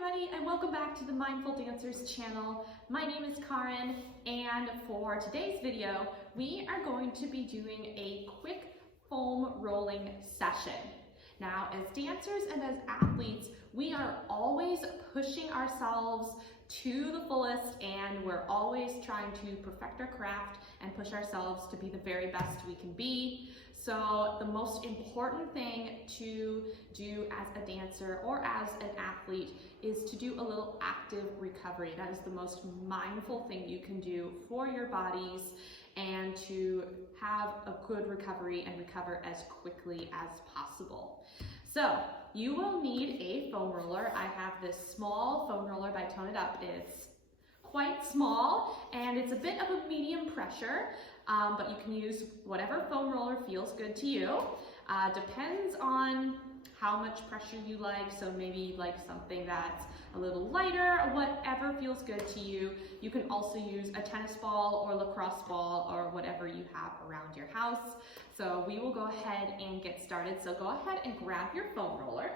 everybody, and welcome back to the Mindful Dancers channel. My name is Karen, and for today's video, we are going to be doing a quick foam rolling session. Now, as dancers and as athletes, we are always pushing ourselves to the fullest, and we're always trying to perfect our craft and push ourselves to be the very best we can be. So the most important thing to do as a dancer or as an athlete is to do a little active recovery. That is the most mindful thing you can do for your bodies, and to have a good recovery and recover as quickly as possible. So you will need a foam roller. I have this small foam roller by Tone It Up. It's quite small and it's a bit of a medium pressure, but you can use whatever foam roller feels good to you. Depends on how much pressure you like, so maybe you'd like something that's a little lighter, whatever feels good to you. You can also use a tennis ball or lacrosse ball or whatever you have around your house. So we will go ahead and get started. So go ahead and grab your foam roller.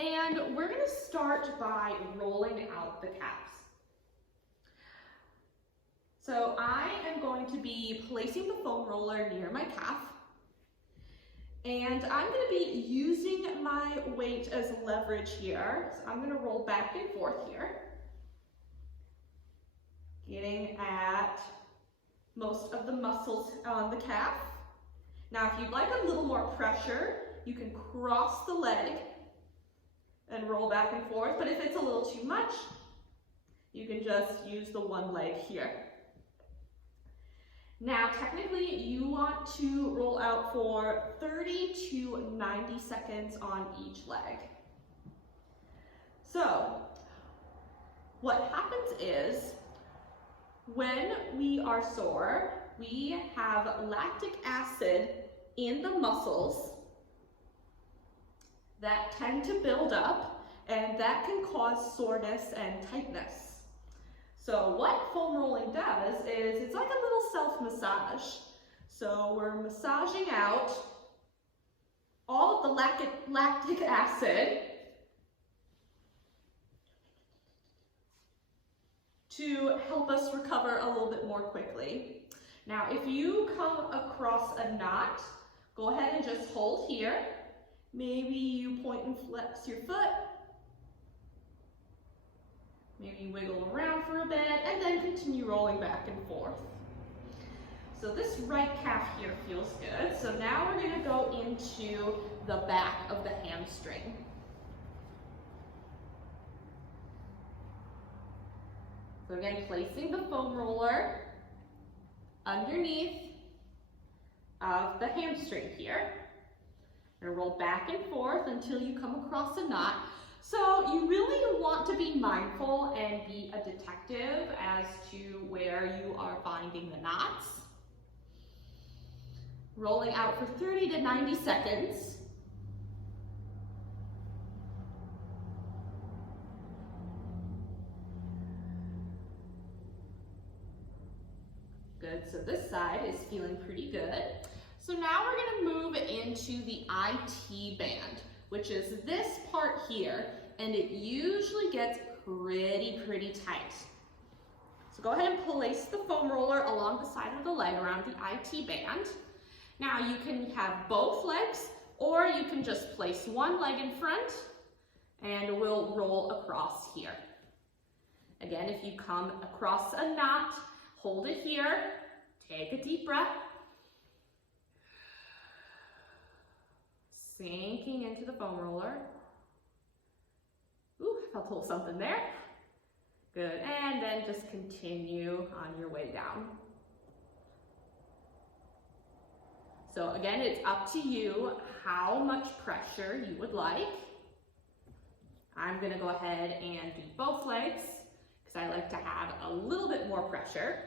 And we're gonna start by rolling out the calves. So I am going to be placing the foam roller near my calf, and I'm going to be using my weight as leverage here. So I'm going to roll back and forth here, getting at most of the muscles on the calf. Now, if you'd like a little more pressure, you can cross the leg and roll back and forth, but if it's a little too much, you can just use the one leg here. Now, technically, you want to roll out for 30 to 90 seconds on each leg. So, what happens is, when we are sore, we have lactic acid in the muscles that tend to build up, and that can cause soreness and tightness. So what foam rolling does is it's like a little self-massage. So we're massaging out all of the lactic acid to help us recover a little bit more quickly. Now, if you come across a knot, go ahead and just hold here. Maybe you point and flex your foot. Maybe wiggle around for a bit, and then continue rolling back and forth. So this right calf here feels good. So now we're going to go into the back of the hamstring. So again, placing the foam roller underneath of the hamstring here. And roll back and forth until you come across a knot. So you really want to be mindful and be a detective as to where you are finding the knots. Rolling out for 30 to 90 seconds. Good, so this side is feeling pretty good. So now we're gonna move into the IT band, which is this part here, and it usually gets pretty tight. So go ahead and place the foam roller along the side of the leg around the IT band. Now you can have both legs, or you can just place one leg in front, and we'll roll across here. Again, if you come across a knot, hold it here, take a deep breath. Sinking into the foam roller. Ooh, I felt a little something there. Good, and then just continue on your way down. So again, it's up to you how much pressure you would like. I'm gonna go ahead and do both legs because I like to have a little bit more pressure.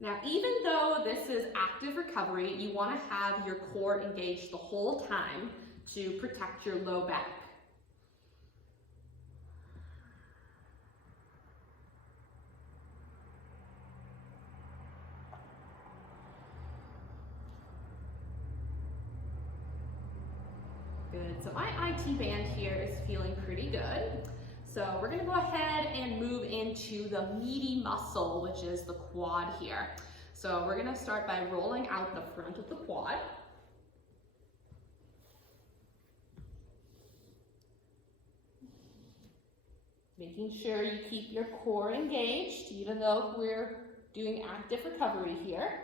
Now, even though this is active recovery, you want to have your core engaged the whole time to protect your low back. Good, so my IT band here is feeling pretty good. So we're gonna go ahead and move into the meaty muscle, which is the quad here. So we're gonna start by rolling out the front of the quad. Making sure you keep your core engaged, even though we're doing active recovery here.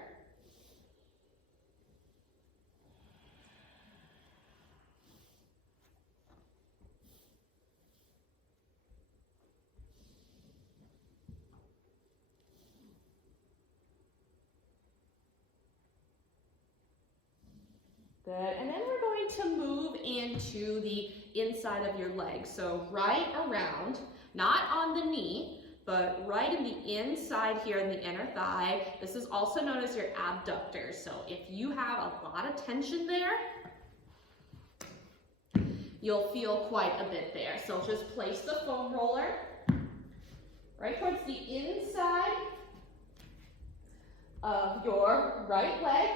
Good, and then we're going to move into the inside of your leg. So right around, not on the knee, but right in the inside here in the inner thigh. This is also known as your abductors. So if you have a lot of tension there, you'll feel quite a bit there. So just place the foam roller right towards the inside of your right leg.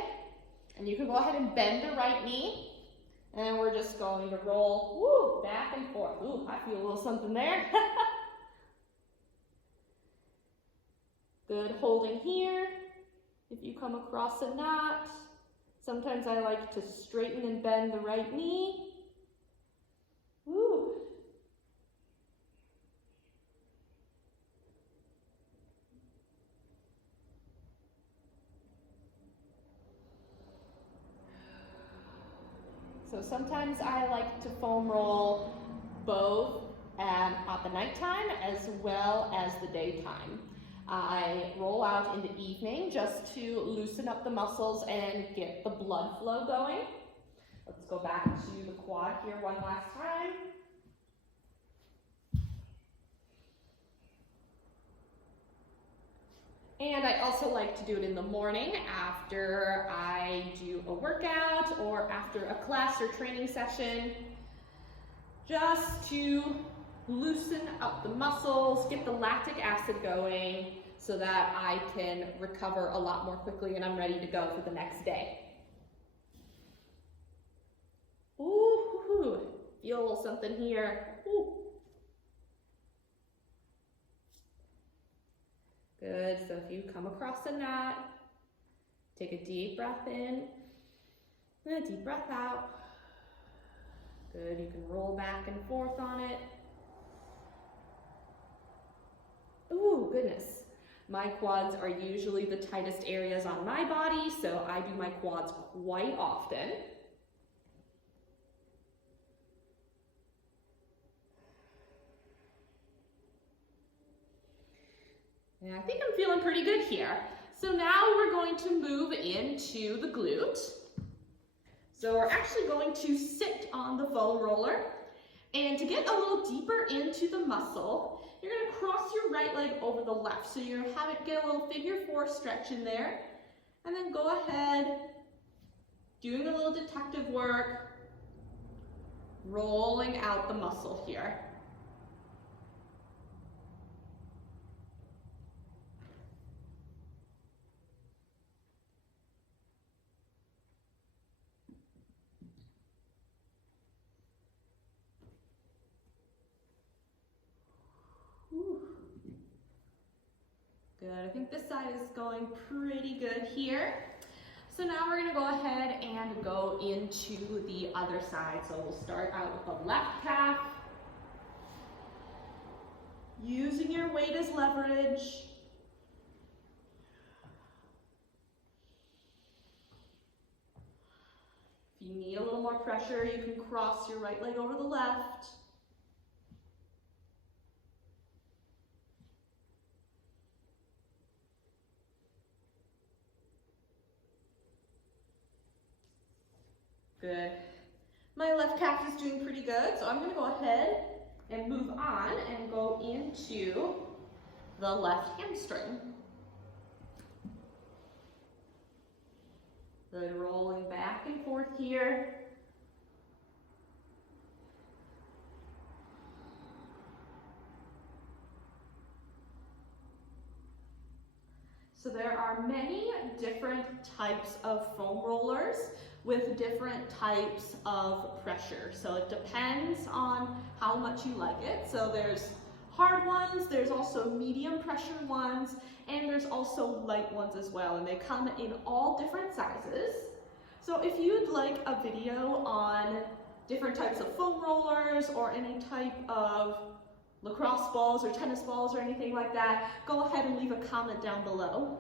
And you can go ahead and bend the right knee. And we're just going to roll back and forth. Ooh, I feel a little something there. Good, holding here. If you come across a knot, sometimes I like to straighten and bend the right knee. Woo. So sometimes I like to foam roll both at the nighttime as well as the daytime. I roll out in the evening just to loosen up the muscles and get the blood flow going. Let's go back to the quad here one last time. And I also like to do it in the morning after I do a workout or after a class or training session, just to loosen up the muscles, get the lactic acid going so that I can recover a lot more quickly and I'm ready to go for the next day. Ooh, feel a little something here. Ooh. Good, so if you come across a knot, take a deep breath in and a deep breath out. Good, you can roll back and forth on it. Ooh, goodness. My quads are usually the tightest areas on my body, so I do my quads quite often. And I think I'm feeling pretty good here. So now we're going to move into the glute. So we're actually going to sit on the foam roller. And to get a little deeper into the muscle, you're going to cross your right leg over the left. So you're going to have it get a little figure 4 stretch in there. And then go ahead, doing a little detective work, rolling out the muscle here. Good, I think this side is going pretty good here. So now we're gonna go ahead and go into the other side. So we'll start out with the left calf. Using your weight as leverage. If you need a little more pressure, you can cross your right leg over the left. Good. My left calf is doing pretty good, so I'm going to go ahead and move on and go into the left hamstring. Good, rolling back and forth here. So there are many different types of foam rollers. with different types of pressure. So it depends on how much you like it. So there's hard ones, there's also medium pressure ones, and there's also light ones as well. And they come in all different sizes. So if you'd like a video on different types of foam rollers or any type of lacrosse balls or tennis balls or anything like that, go ahead and leave a comment down below.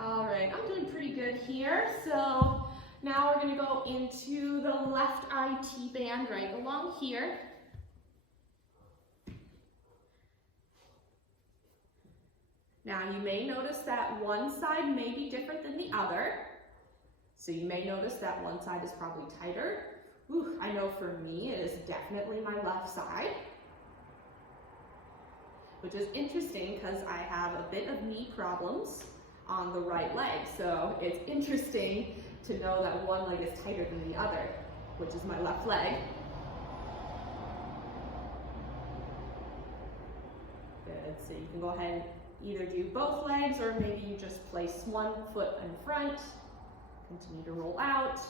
All right, I'm doing pretty good here. So now we're going to go into the left IT band right along here. Now you may notice that one side may be different than the other. So you may notice that one side is probably tighter. Ooh, I know for me it is definitely my left side, which is interesting because I have a bit of knee problems on the right leg. So it's interesting to know that one leg is tighter than the other, which is my left leg. Good, so you can go ahead and either do both legs or maybe you just place one foot in front, continue to roll out.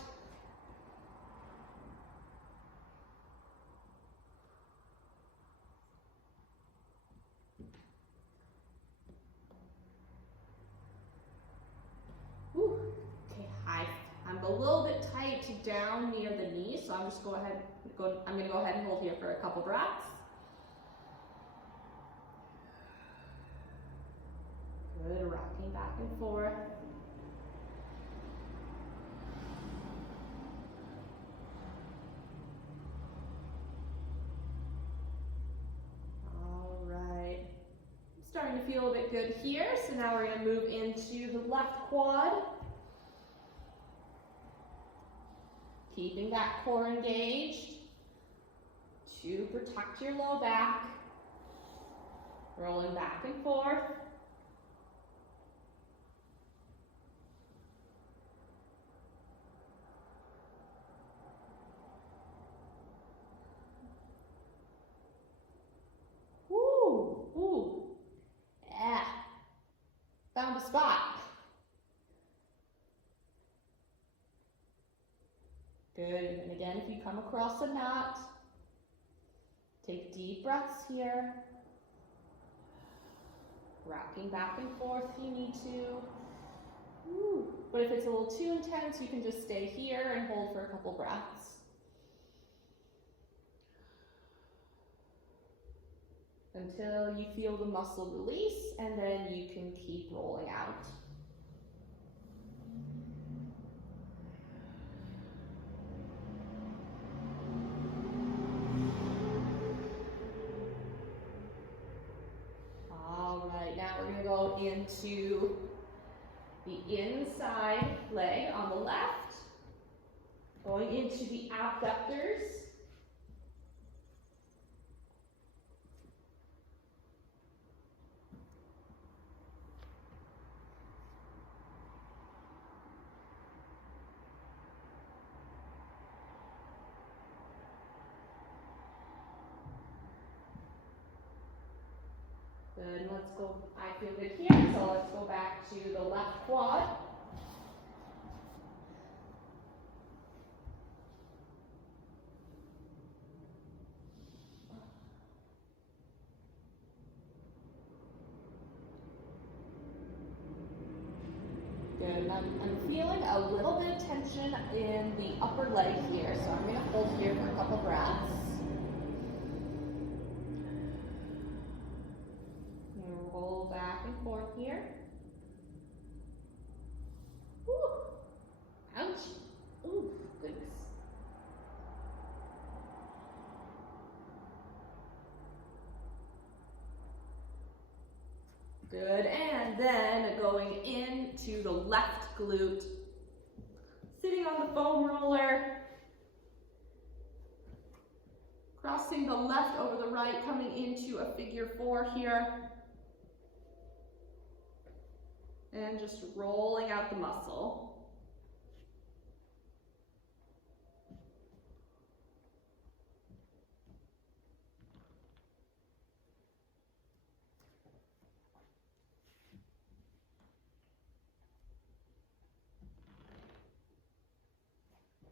I'm a little bit tight down near the knee, so I'm going to go ahead and hold here for a couple breaths. Good, rocking back and forth. All right. I'm starting to feel a bit good here, so now we're going to move into the left quad. Keeping that core engaged to protect your low back. Rolling back and forth. Woo, woo. Yeah. Found a spot. Good, and again, if you come across a knot, take deep breaths here. Rocking back and forth if you need to. Woo. But if it's a little too intense, you can just stay here and hold for a couple breaths. Until you feel the muscle release, and then you can keep rolling out. Go into the inside leg on the left, going into the abductors. Good, let's go, I feel good here, so let's go back to the left quad. Good, I'm feeling a little bit of tension in the upper leg here, so I'm going to hold here for a couple breaths. Roll back and forth here. Woo. Ouch. Ooh, goodness. Good, and then going into the left glute. Sitting on the foam roller. Crossing the left over the right, coming into a figure 4 here. And just rolling out the muscle.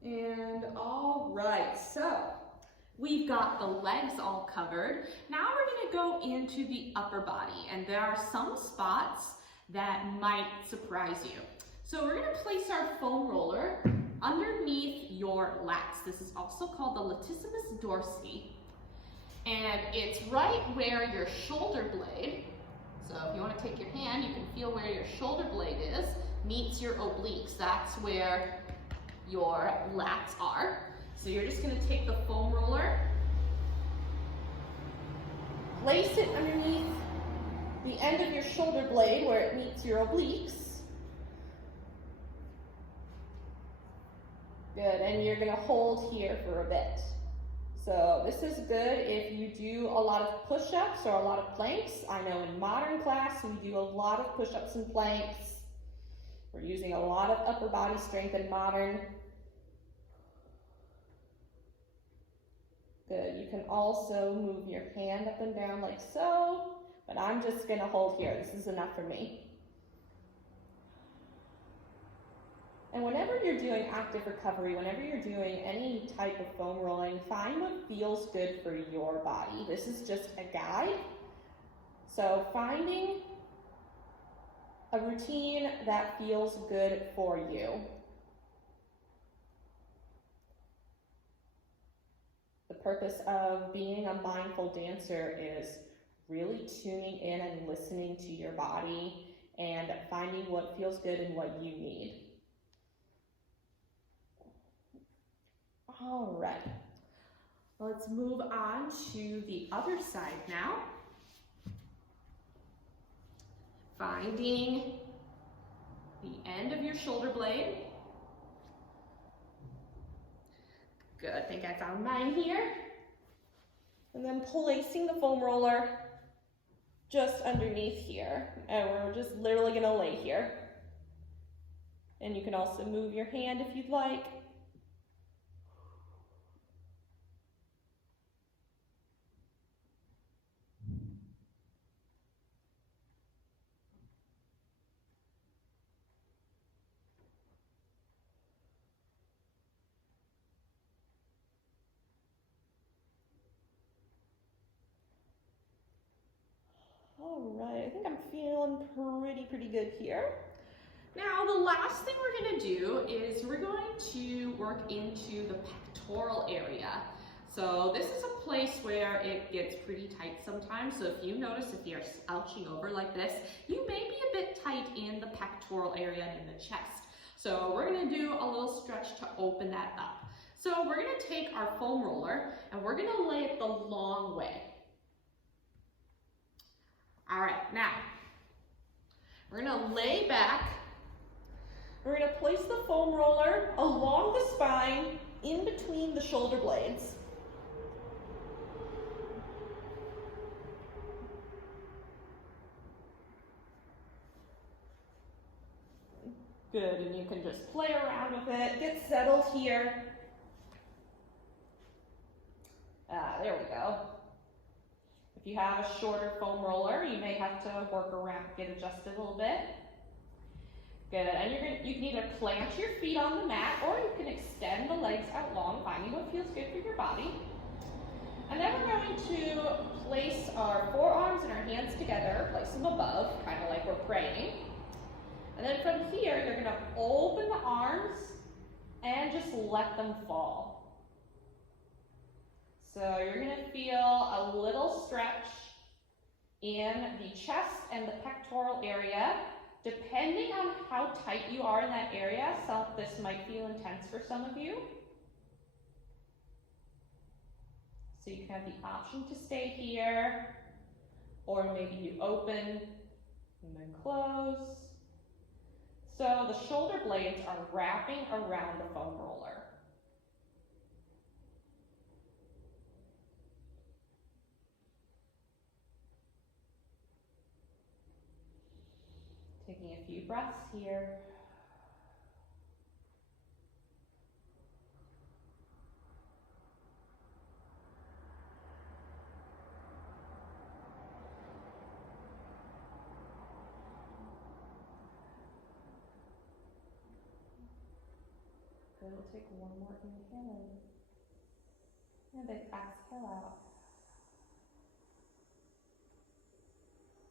And all right, so we've got the legs all covered. Now we're gonna go into the upper body, and there are some spots that might surprise you. So we're gonna place our foam roller underneath your lats. This is also called the latissimus dorsi. And it's right where your shoulder blade, so if you want to take your hand, you can feel where your shoulder blade is, meets your obliques. That's where your lats are. So you're just going to take the foam roller, place it underneath the end of your shoulder blade where it meets your obliques. Good, and you're going to hold here for a bit. So this is good if you do a lot of push-ups or a lot of planks. I know in modern class we do a lot of push-ups and planks. We're using a lot of upper body strength in modern. Good, you can also move your hand up and down like so, but I'm just gonna hold here. This is enough for me. And whenever you're doing active recovery, whenever you're doing any type of foam rolling, find what feels good for your body. This is just a guide. So finding a routine that feels good for you. The purpose of being a mindful dancer is really tuning in and listening to your body and finding what feels good and what you need. All right, let's move on to the other side now. Finding the end of your shoulder blade. Good, I think I found mine here. And then placing the foam roller just underneath here. And we're just literally gonna lay here. And you can also move your hand if you'd like. All right, I think I'm feeling pretty good here. Now, the last thing we're gonna do is we're going to work into the pectoral area. So this is a place where it gets pretty tight sometimes. So if you notice, if you're slouching over like this, you may be a bit tight in the pectoral area and in the chest. So we're gonna do a little stretch to open that up. So we're gonna take our foam roller and we're gonna lay it the long way. All right, now, we're gonna lay back. We're gonna place the foam roller along the spine in between the shoulder blades. Good, and you can just play around with it, get settled here. There we go. If you have a shorter foam roller, you may have to work around, get adjusted a little bit. Good, and you can either plant your feet on the mat or you can extend the legs out long, finding what feels good for your body. And then we're going to place our forearms and our hands together, place them above, kind of like we're praying. And then from here, you're gonna open the arms and just let them fall. So you're gonna feel a little stretch in the chest and the pectoral area. Depending on how tight you are in that area, this might feel intense for some of you. So you can have the option to stay here, or maybe you open and then close. So the shoulder blades are wrapping around the foam roller. Taking a few breaths here. Good, we'll take one more inhale in. And then exhale out.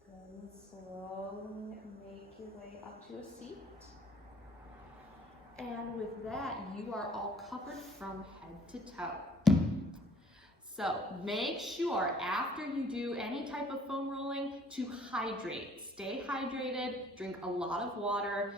Good, and slowly make your way up to a seat. And with that, you are all covered from head to toe. So make sure after you do any type of foam rolling to hydrate. Stay hydrated, drink a lot of water.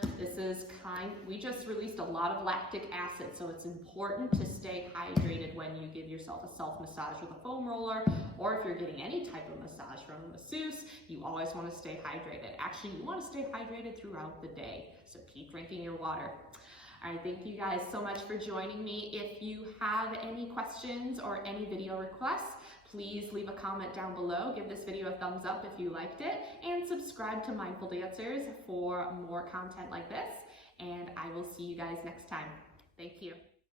We just released a lot of lactic acid, so it's important to stay hydrated when you give yourself a self-massage with a foam roller, or if you're getting any type of massage from a masseuse, you always want to stay hydrated. Actually, you want to stay hydrated throughout the day, so keep drinking your water. All right, thank you guys so much for joining me. If you have any questions or any video requests, please leave a comment down below. Give this video a thumbs up if you liked it, and subscribe to Mindful Dancers for more content like this. And I will see you guys next time. Thank you.